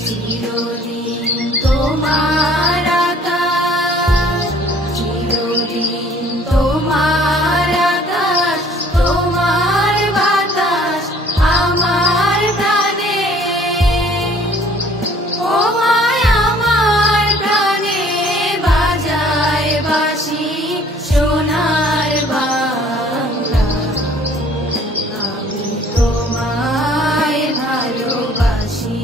চিরদিন তোমার আকাশ, চিরদিন তোমার আকাশ, তোমার বাতাস আমার প্রাণে, ও মায় আমার প্রাণে বাজায় বাঁশি সোনার বাংলা, আমি তোমায় ভালোবাসি।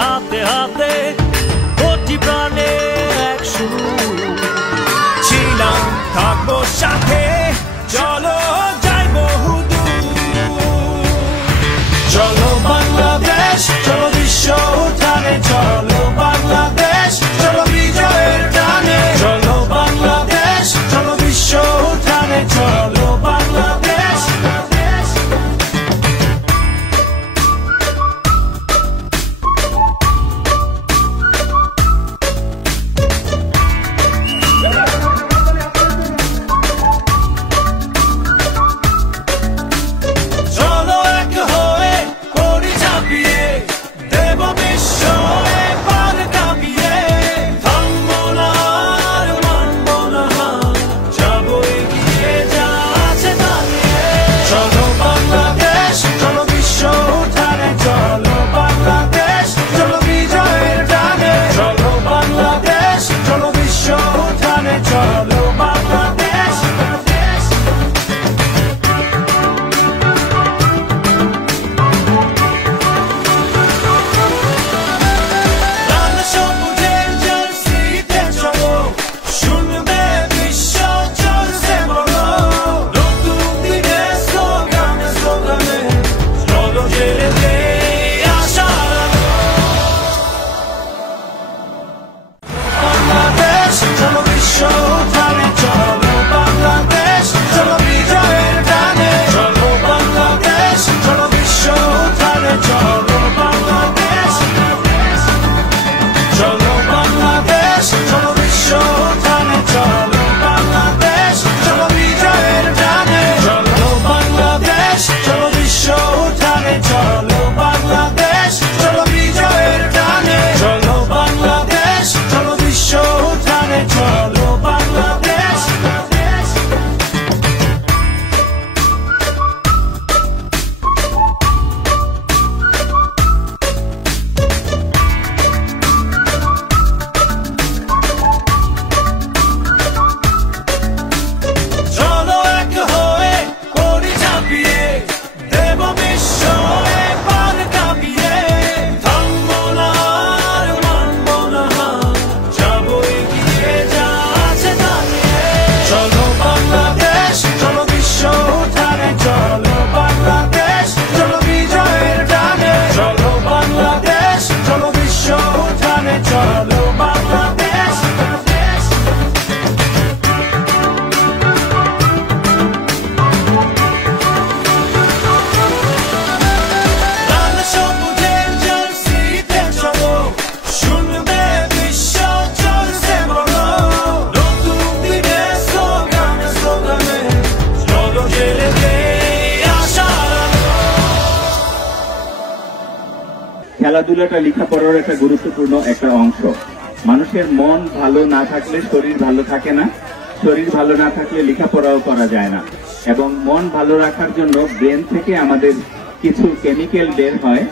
হাতে হাতে কোটি প্রাণে এক সুর, ছিলাম থাকবো সাথে, চলো যাই বহুদূর। চলো বাংলাদেশ, চলো বিশ্ব উঠানে, চলো বাংলাদেশ, চলো বিজয়ের টানে। চলো বাংলাদেশ, চলো বিশ্ব উঠানে, চলো বাংলাদেশ। চলো এক হয়ে করি ঝাঁপিয়ে, দেব বিশ্ব এবার কাঁপিয়ে। থামবো না আর মানবো না হার, যাবো এগিয়ে যা আছে দাঁড়িয়ে। চলো বাংলাদেশ, চলো বিশ্ব উঠানে, চলো বাংলাদেশ, চলো বিজয়ের টানে। চলো বাংলাদেশ, চলো বিশ্ব উঠানে, চলো বাংলাদেশ। লাল সবুজের জার্সিতে চলো, শুনবে বিশ্ব চলছে বলো। নতুন দিনের স্লোগানে স্লোগানে, চলো জেলে দেই আশার আলো। বাংলাদেশ, চলো বিশ্ব উঠানে, চলো বাংলাদেশ, চলো বিজয়ের টানে। চলো বাংলাদেশ, চলো বিশ্ব উঠানে, চলো বাংলাদেশ। চলো বাংলাদেশ, চলো বিশ্ব উঠানে, চলো বাংলাদেশ, চলো বিজয়ের টানে। চলো বাংলাদেশ, চলো বিশ্ব উঠানে, চলো বাংলাদেশ, চলো বিজয়ের টানে। চলো বাংলাদেশ, চলো বিশ্ব উঠানে, চলো বাংলাদেশ। চলো এক হয়ে করি ঝাঁপিয়ে, দেব বিশ্ব এবার কাঁপিয়ে। থামবো না আর মানবো না হার, যাবো এগিয়ে যা আছে দাঁড়িয়ে। চলো বাংলাদেশ, চলো বিশ্ব উঠানে, চলো বাংলাদেশ, চলো বিজয়ের টানে। চলো বাংলাদেশ, চলো বিশ্ব উঠানে, চলো বাংলাদেশ। লাল সবুজের জার্সিতে চলো, শুনবে বিশ্ব চলছে বলো। নতুন দিনের স্লোগানে স্লোগানে, চলো জেলে দেই আশার আলো। খেলাধুলাটা লেখাপড়ার একটা গুরুত্বপূর্ণ একটা অংশ। মানুষের মন ভালো না থাকলে শরীর ভালো থাকে না, শরীর ভালো না থাকলে লেখাপড়াও করা যায় না। এবং মন ভালো রাখার জন্য ব্রেন থেকে আমাদের কিছু কেমিক্যাল বের হয়,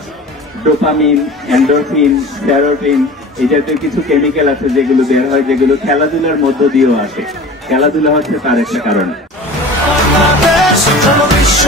ডোপামিন, এন্ডোরফিন, সেরোটিন, এই জাতীয় কিছু কেমিক্যাল আছে যেগুলো বের হয়, যেগুলো খেলাধুলার মধ্য দিয়েও আসে। খেলাধুলা হচ্ছে তার একটা কারণ। বাংলাদেশ, চলো বিশ্ব